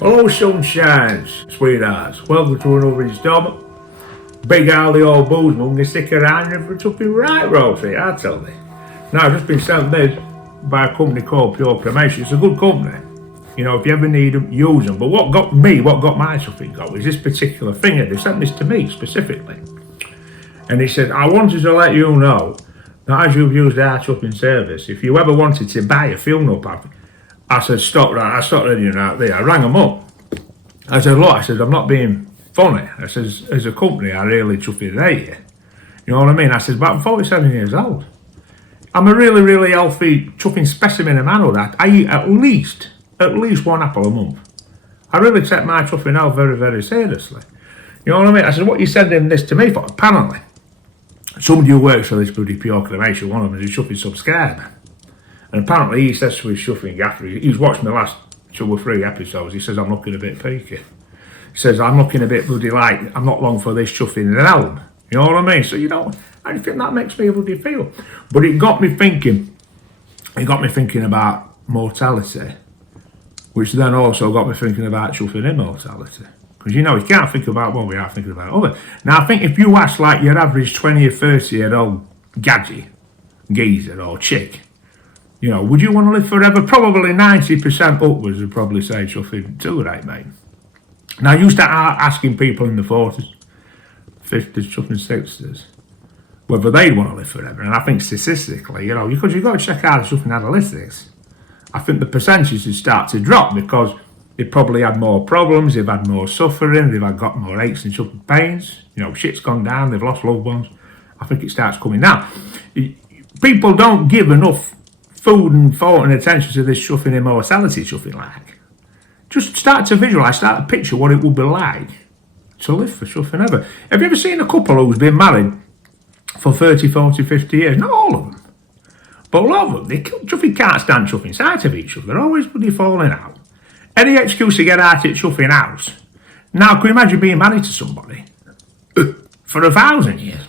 Hello sunshines, sweethearts. Welcome to another installment. Big Al the old BoozeMonger, stick around and for something right rosy, I tell you. Now I've just been sent this by a company called Pure Cremation. It's a good company. You know, if you ever need them, use them. But what got my something got was this particular thing. They sent this to me specifically. And he said, I wanted to let you know that as you've used our shopping service, if you ever wanted to buy a funeral package, I said, stop right, I stopped reading out there. I rang them up. I said, look, I'm not being funny. I says, as a company, I really chuffing hate you. You know what I mean? I said, but I'm 47 years old. I'm a really, really healthy chuffing specimen of manhood. I eat at least one apple a month. I really take my chuffing health very, very seriously. You know what I mean? I said, what are you sending this to me for? Apparently, somebody who works for this bloody Pure Cremation, one of them is a chuffing subscriber. And apparently he says to his chuffing gaffer, he's watched my last 2 or 3 episodes, he says I'm looking a bit peaky. He says I'm looking a bit bloody like I'm not long for this chuffing realm. You know what I mean? So you know, I think that makes me bloody feel. But it got me thinking about mortality, which then also got me thinking about chuffing immortality. Because you know, you can't think about one without thinking about other. Now I think if you ask like your average 20 or 30 year old gadget, geezer or chick, you know, would you want to live forever? Probably 90% upwards would probably say chuffing too, right, mate? Now, you start asking people in the 40s, 50s, chuffing 60s, whether they want to live forever. And I think statistically, you know, because you've got to check out the chuffing analytics, I think the percentages start to drop because they've probably had more problems, they've had more suffering, they've got more aches and chuffing pains, you know, shit's gone down, they've lost loved ones. I think it starts coming down. People don't give enough food and thought and attention to this chuffing immortality chuffing like. Just start to visualise, start to picture what it would be like to live for chuffing ever. Have you ever seen a couple who's been married for 30, 40, 50 years? Not all of them. But a lot of them, they chuffing can't stand chuffing sight of each other. They're always bloody falling out. Any excuse to get out at chuffing house. Now, can you imagine being married to somebody for 1,000 years?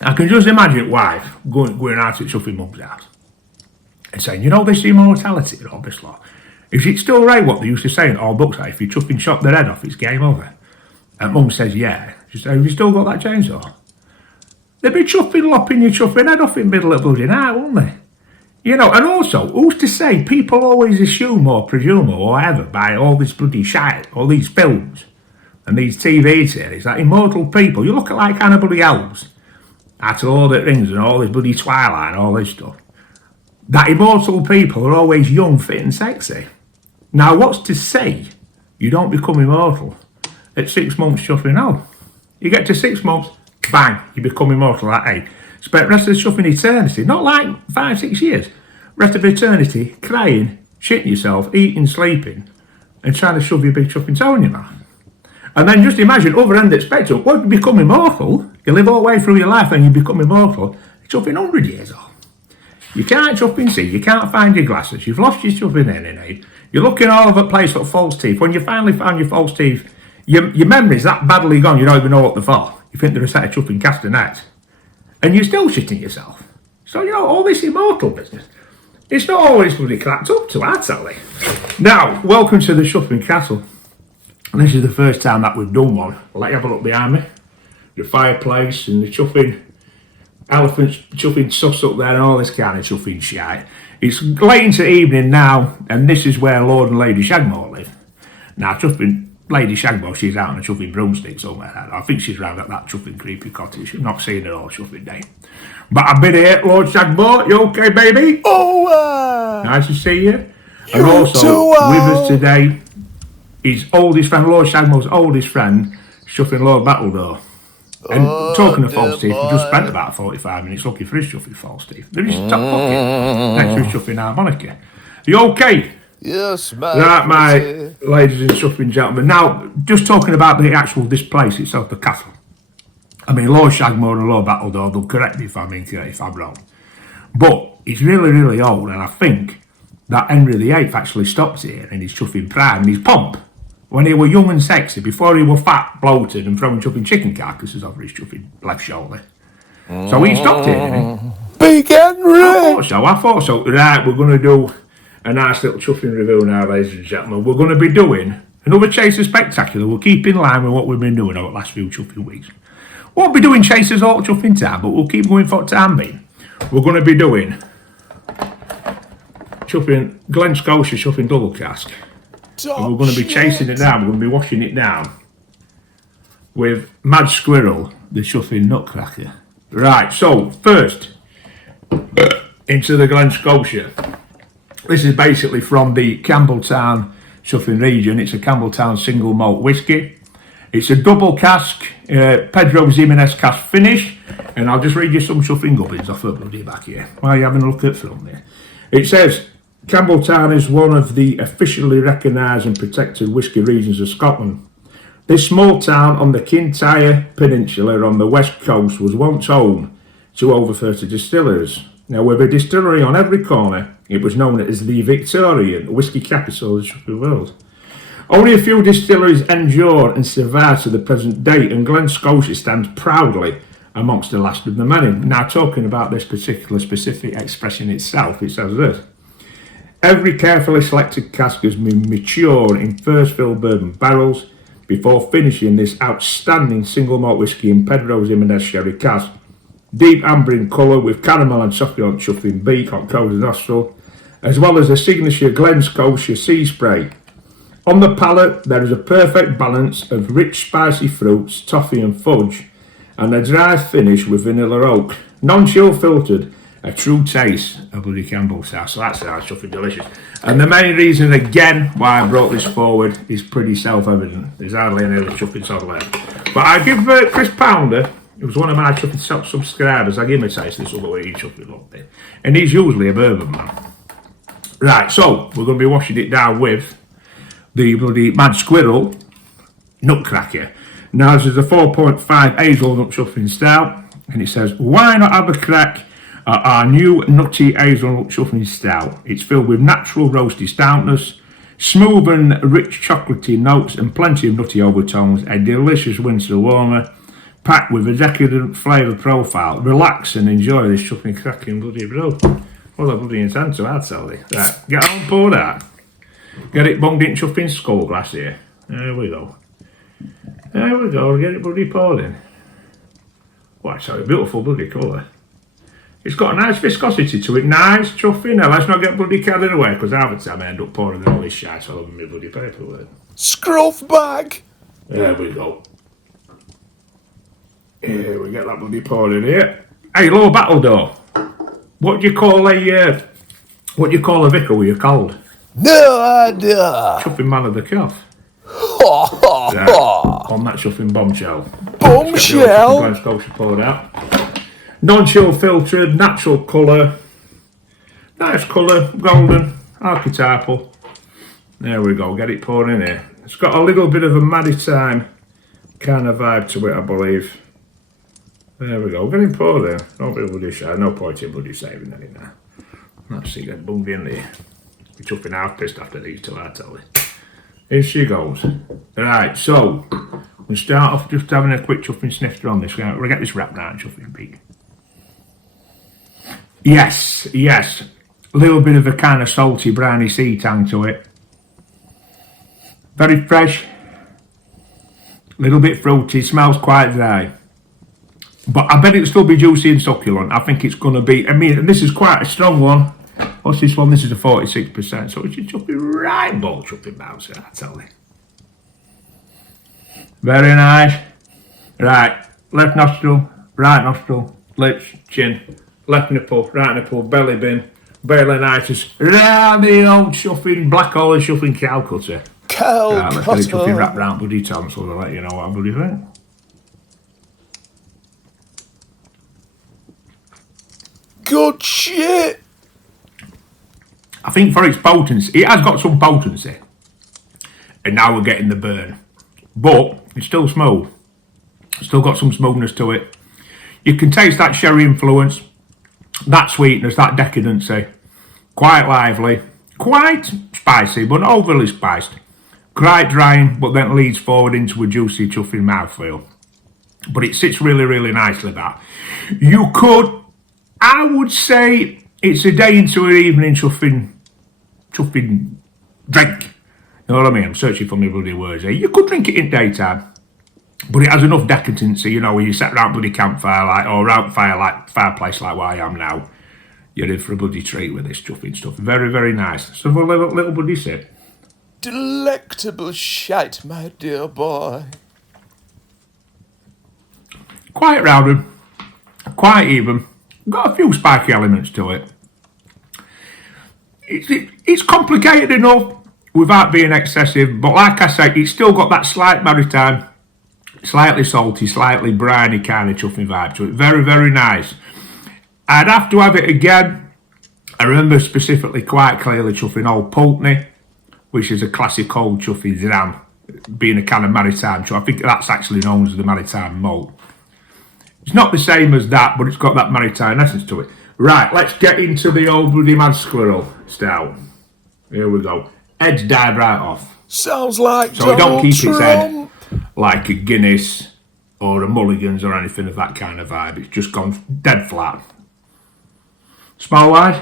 I can just imagine wife going out at chuffing mum's house and saying, you know, this immortality and all this lot. Is it still right what they used to say in all books? Like, if you chuffing chop their head off, it's game over. And mum says, yeah. She says, have you still got that chainsaw? They'd be chuffing, lopping your chuffing head off in the middle of bloody night, wouldn't they? You know, and also, who's to say people always assume or presume or whatever by all this bloody shit, all these films and these TV series, that immortal people, you look at like Hannibal the Elves, at Lord of the Rings and all this bloody Twilight and all this stuff. That immortal people are always young, fit and sexy. Now, what's to say you don't become immortal at 6 months chuffing out? You get to 6 months, bang, you become immortal at 8. Spent the rest of the chuffing eternity, not like 5, 6 years, rest of eternity crying, shitting yourself, eating, sleeping, and trying to shove your big chuffing toe in your mouth. And then just imagine, other end of the spectrum, well, you become immortal, you live all the way through your life and you become immortal, you're chuffing 100 years old. You can't chuffing see, you can't find your glasses, you've lost your chuffing hearing aid, you're looking all over the place for false teeth. When you finally found your false teeth, your memory's that badly gone you don't even know what they're for. You think they're a set of chuffing castanets. And you're still shitting yourself. So, you know, all this immortal business, it's not always bloody cracked up to, I tell you. Now, welcome to the chuffing castle. And this is the first time that we've done one. I'll let you have a look behind me. The fireplace and the chuffing elephants, chuffing sus up there and all this kind of chuffing shite. It's late into evening now, and this is where Lord and Lady Shagmore live. Now, chuffing Lady Shagmore, she's out on a chuffing broomstick somewhere. I think she's round at that chuffing creepy cottage. I've not seen her all chuffing day. But I've been here, Lord Shagmore. You okay, baby? Oh, nice to see you. And also, with us today, his oldest friend, Lord Shagmore's oldest friend, chuffing Lord Battledore. And talking of false teeth, we just spent about 45 minutes looking for his chuffing false teeth. They're in his top pocket, next to his chuffing harmonica. Are you okay? Yes, mate. Right, my ladies and chuffing gentlemen. Now, just talking about this place itself, the castle. I mean, Lord Shagmore and Lord Battledore, they'll correct me if I'm wrong. But it's really, really old, and I think that Henry VIII actually stopped here in his chuffing prime, in his pomp, when he were young and sexy, before he were fat, bloated, and throwing chuffing chicken carcasses over his chuffing left shoulder. So he stopped here, didn't he? Big Henry! I thought so. Right, we're going to do a nice little chuffing review now, ladies and gentlemen. We're going to be doing Another Chaser Spectacular. We'll keep in line with what we've been doing over the last few chuffing weeks. Won't be doing Chasers all chuffing time, but we'll keep going for time being. We're going to be doing chuffing Glen, Scotia chuffing double cask. And we're going to be chasing it down. We're going to be washing it down with Mad Squirrel, the chuffing Nutcracker. Right, so first into the Glen, Scotia. This is basically from the Campbelltown chuffing region. It's a Campbelltown single malt whiskey. It's a double cask, Pedro Ximenez cask finish, and I'll just read you some chuffing gubbins off the bloody back here while you're having a look at film there. It says, Campbelltown is one of the officially recognised and protected whisky regions of Scotland. This small town on the Kintyre Peninsula on the west coast was once home to over 30 distilleries. Now, with a distillery on every corner, it was known as the Victorian whisky capital of the world. Only a few distilleries endure and survive to the present date, and Glen, Scotia stands proudly amongst the last of the many. Now, talking about this particular specific expression itself, it says this. Every carefully selected cask has been matured in first fill bourbon barrels before finishing this outstanding single malt whisky in Pedro Ximenez sherry cask. Deep amber in colour with caramel and succulent chuffing beak on cold nostril, as well as a signature Glen, Scotia sea spray. On the palate, there is a perfect balance of rich spicy fruits, toffee and fudge, and a dry finish with vanilla oak. Non-chill filtered, a true taste of bloody Campbelltown. So that's chuffing delicious. And the main reason, again, why I brought this forward is pretty self-evident. There's hardly any other chuffing sort left. But I give Chris Pounder, who was one of my chuffing subscribers, I give him a taste of this other way he chuffing up there. And he's usually a bourbon man. Right, so we're going to be washing it down with the bloody Mad Squirrel Nutcracker. Now this is a 4.5 hazelnut chuffing stout, and it says, why not have a crack at our new nutty hazelnut chuffing stout? It's filled with natural roasty stoutness, smooth and rich chocolatey notes, and plenty of nutty overtones. A delicious winter warmer, packed with a decadent flavour profile. Relax and enjoy this chuffing cracking bloody brew. What a bloody intent to add, Sally. Right, get on, pour that. Get it bunged in chuffing skull glass here. There we go. There we go, get it bloody poured in. Wow, it's a beautiful bloody colour. It's got a nice viscosity to it, nice chuffing. Now let's not get bloody carried away, because half the time I end up pouring all this shite all over my bloody paperwork. Scruff bag. There we go. Here we get that bloody poured in here. Hey, low battle door. What do you call a vicar with your cold? No idea. Chuffing man of the cuff. Right, on that chuffing bombshell. Bombshell. Glen, Scotia poured out. Non-chill filtered, natural colour. Nice colour, golden, archetypal. There we go, get it poured in here. It's got a little bit of a maritime kind of vibe to it, I believe. There we go, get it poured in. Don't be bloody shy, no point in bloody saving any now. Let's see, get bunged in there. We're chuffing half pissed after these two, I tell you. Here she goes. Right, so we'll start off just having a quick chuffing snifter on this. We'll get this wrapped out, chuffing beak. Yes, yes. A little bit of a kind of salty, briny sea tang to it. Very fresh. A little bit fruity, smells quite dry. But I bet it'll still be juicy and succulent. I think it's going to be, I mean, this is quite a strong one. What's this one? This is a 46%, so it's just be right ball chuffing bounce, I tell you. Very nice. Right, left nostril, right nostril, lips, chin, left nipple, right nipple, belly bin, balanitis, round the old chuffing, black hole chuffing cow cutter. Right, let's get it chuffing wrapped round bloody tonsils and let you know what I bloody think. Good shit. I think for its potency, it has got some potency. And now we're getting the burn. But it's still smooth. Still got some smoothness to it. You can taste that sherry influence, that sweetness, that decadency. Quite lively. Quite spicy, but not overly spiced. Quite drying, but then leads forward into a juicy, chuffing mouthfeel. But it sits really, really nicely, that. You could, I would say, it's a day into an evening chuffing drink. You know what I mean? I'm searching for my bloody words here. You could drink it in daytime, but it has enough decadency, you know, when you sat around bloody campfire like, or around fireplace like what I am now. You're in for a bloody treat with this chuffing stuff. Very, very nice. So have a little bloody sip. Delectable shite, my dear boy. Quite rounded, quite even. Got a few spiky elements to it. It's complicated enough without being excessive, but like I say, it's still got that slight maritime, slightly salty, slightly briny kind of chuffing vibe to it. Very, very nice. I'd have to have it again. I remember specifically quite clearly chuffing Old Pulteney, which is a classic old chuffing zam, being a kind of maritime chuff. I think that's actually known as the maritime malt. It's not the same as that, but it's got that maritime essence to it. Right, let's get into the old bloody mad squirrel stout. Here we go. Edge died right off. Sounds like So we don't keep its head Trump. like a Guinness or a Mulligan's or anything of that kind of vibe. It's just gone dead flat. Smell wise?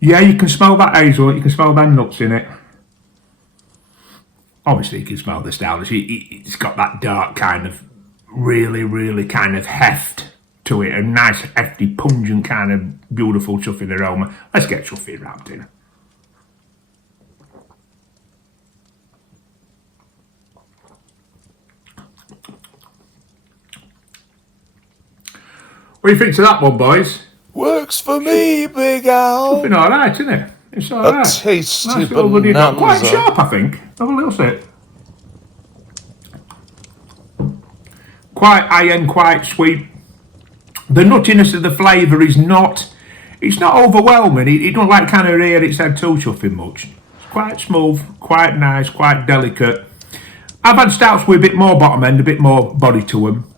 Yeah, you can smell that hazelnut, you can smell them nuts in it. Obviously you can smell the stout. It's got that dark kind of, really, really kind of heft to it. A nice, hefty, pungent kind of beautiful chuffing aroma. Let's get chuffing wrapped in. What do you think of that one, boys? Works for me, Big Al. Been alright, isn't it? It's A alright. tasty little bloody- bonanza. quite sharp, I think. Have a little sip. Quite high-end, quite sweet. The nuttiness of the flavour is not, it's not overwhelming. It don't like kind of rear its head too chuffing much. It's quite smooth, quite nice, quite delicate. I've had stouts with a bit more bottom end, a bit more body to them,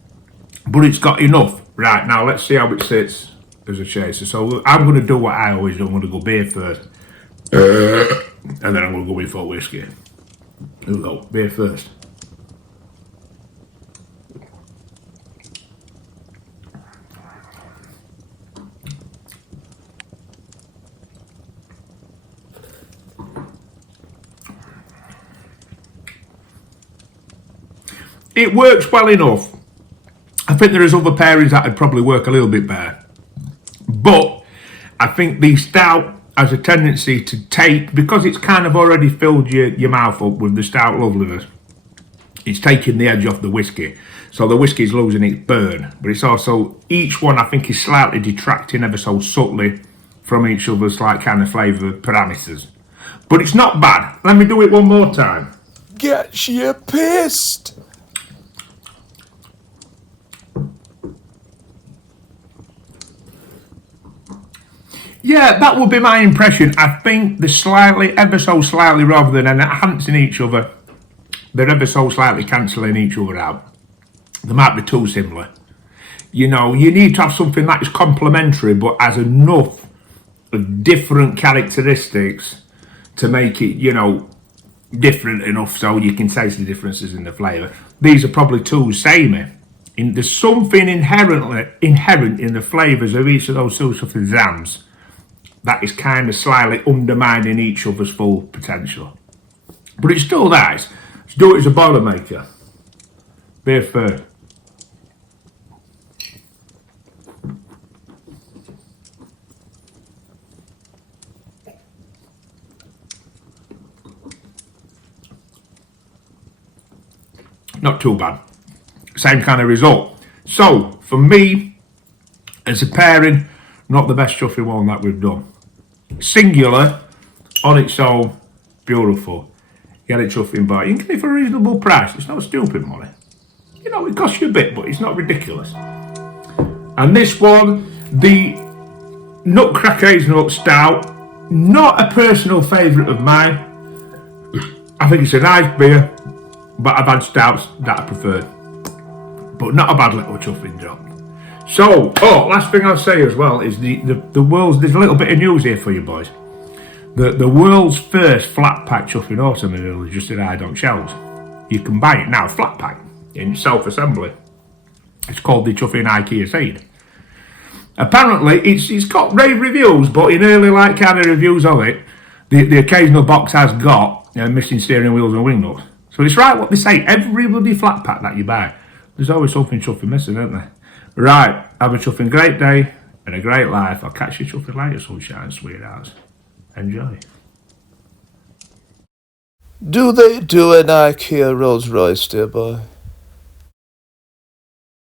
but it's got enough. Right, now let's see how it sits as a chaser. So I'm going to do what I always do. I'm going to go beer first. And then I'm going to go with full whiskey. Here we go, beer first. It works well enough. I think there is other pairings that would probably work a little bit better. But I think the stout has a tendency to take, because it's kind of already filled your mouth up with the stout loveliness, it's taking the edge off the whiskey. So the whiskey's losing its burn. But it's also, each one I think is slightly detracting ever so subtly from each other's like kind of flavour parameters. But it's not bad. Let me do it one more time. Gets you pissed. Yeah, that would be my impression. I think they're slightly, ever so slightly, rather than enhancing each other, they're ever so slightly cancelling each other out. They might be too similar. You know, you need to have something that is complementary but has enough of different characteristics to make it, you know, different enough so you can taste the differences in the flavour. These are probably too samey. There's something inherent in the flavours of each of those two something zams that is kind of slightly undermining each other's full potential. But it's still nice. Let's do it as a Boilermaker. Beer first. Not too bad. Same kind of result. So, for me, as a pairing, not the best chuffing one that we've done. Singular, on its own, beautiful. Get it chuffing by. You can get it for a reasonable price. It's not stupid money. You know, it costs you a bit, but it's not ridiculous. And this one, the Nutcracker Hazelnut Stout, not a personal favourite of mine. I think it's a nice beer, but I've had stouts that I preferred. But not a bad little chuffing job. So, last thing I'll say as well is the world's, there's a little bit of news here for you boys. The world's first flat pack chuffing automobile is just arrived on shelves. You can buy it now, flat pack, in self-assembly. It's called the chuffing IKEA Seed. Apparently, it's got rave reviews, but in early like kind of reviews of it, The occasional box has got missing steering wheels and wing nuts. So it's right what they say. Every bloody flat pack that you buy, there's always something chuffing missing, isn't there? Right, have a chuffing great day and a great life. I'll catch you chuffing later, sunshine, sweethearts. Enjoy. Do they do an IKEA Rolls Royce, dear boy?